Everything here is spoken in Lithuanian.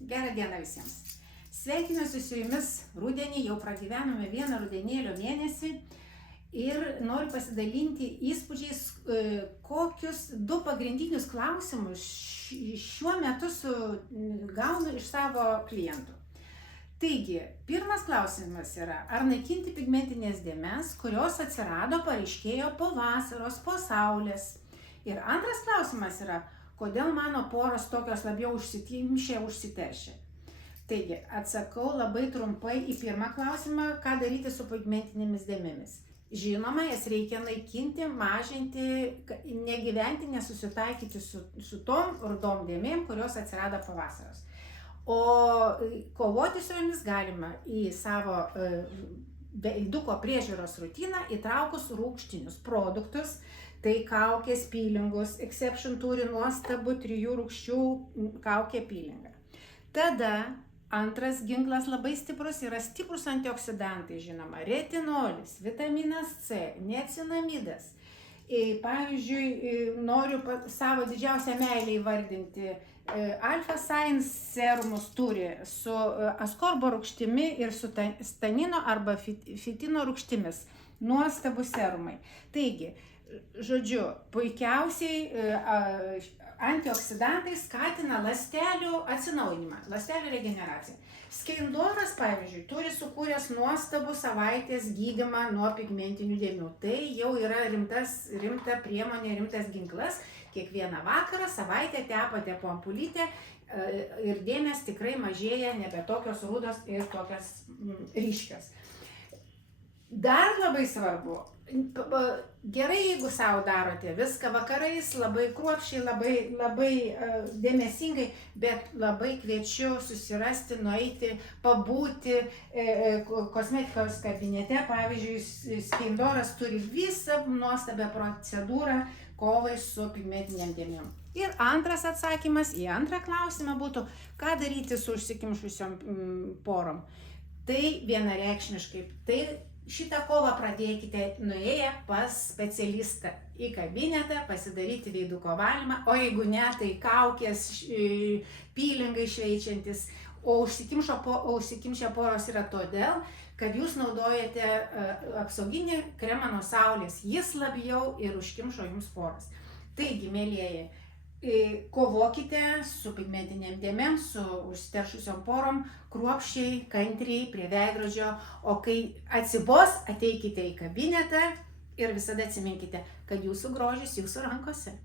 Gerą dieną visiems. Sveikinuosi su jumis rudenį, jau pragyvenome vieną rudenėlio mėnesį ir noriu pasidalinti įspūdžiais, kokius du pagrindinius klausimus šiuo metu gaunu iš savo klientų. Taigi, pirmas klausimas yra, ar naikinti pigmentinės dėmes, kurios atsirado pareiškėjo po vasaros, po saulės. Ir antras klausimas yra, kodėl mano poros tokios labiau užsikimšę, užsiteršę. Taigi, atsakau labai trumpai į pirmą klausimą, ką daryti su pigmentinėmis dėmėmis. Žinoma, jas reikia naikinti, mažinti, negyventi, nesusitaikyti su tom rudom dėmėm, kurios atsirado po vasaros. O kovoti su jomis galima į savo veiduko priežiūros rutiną įtraukus rūgštinius produktus. Tai kaukės peelingus, Exception turi nuostabų 3 rūgščių kaukę peelingą. Tada antras ginklas labai stiprus yra stiprus antioksidantai, žinoma, retinolis, vitaminas C, niacinamidas. Pavyzdžiui, noriu savo didžiausią meilę įvardinti. Alpha Science serumus turi su askorbo rūgštimi ir su stanino arba fitino rūgštimis. Nuostabus serumai. Taigi, žodžiu, puikiausiai antioksidantai skatina ląstelių atsinaujinimą, ląstelių regeneraciją. Skindoras, pavyzdžiui, turi sukūręs nuostabų savaitės gydymą nuo pigmentinių dėmių. Tai jau yra rimta priemonė, rimtas ginklas. Kiekvieną vakarą, savaitę tepate po ampulytę ir dėmės tikrai mažėja, nebe tokios rudos ir tokios ryškios. Dar labai svarbu, gerai, jeigu savo darote viską vakarais, labai kruopščiai, labai dėmesingai, bet labai kviečiu susirasti, nueiti, pabūti kosmetikos kabinete. Pavyzdžiui, Skindoras turi visą nuostabią procedūrą kovai su pigmentiniam dėmėm. Ir antras atsakymas į antrą klausimą būtų, ką daryti su užsikimšusiom porom. Tai vienareikšmiškai, šitą kovą pradėkite nuėję pas specialistą į kabinetą, pasidaryti veiduko valymą, o jeigu ne, tai kaukės, peelingai šveičiantis, o užsikimšę poros yra todėl, kad jūs naudojate apsauginį kremą nuo saulės, jis labiau ir užkimšo jums poras. Taigi, mielieji, kovokite su pigmentinėm dėmėm, su užsiteršusiom porom, kruopščiai, kantriai, prie veidrodžio, o kai atsibos, ateikite į kabinetą ir visada atsiminkite, kad jūsų grožis jūsų rankose.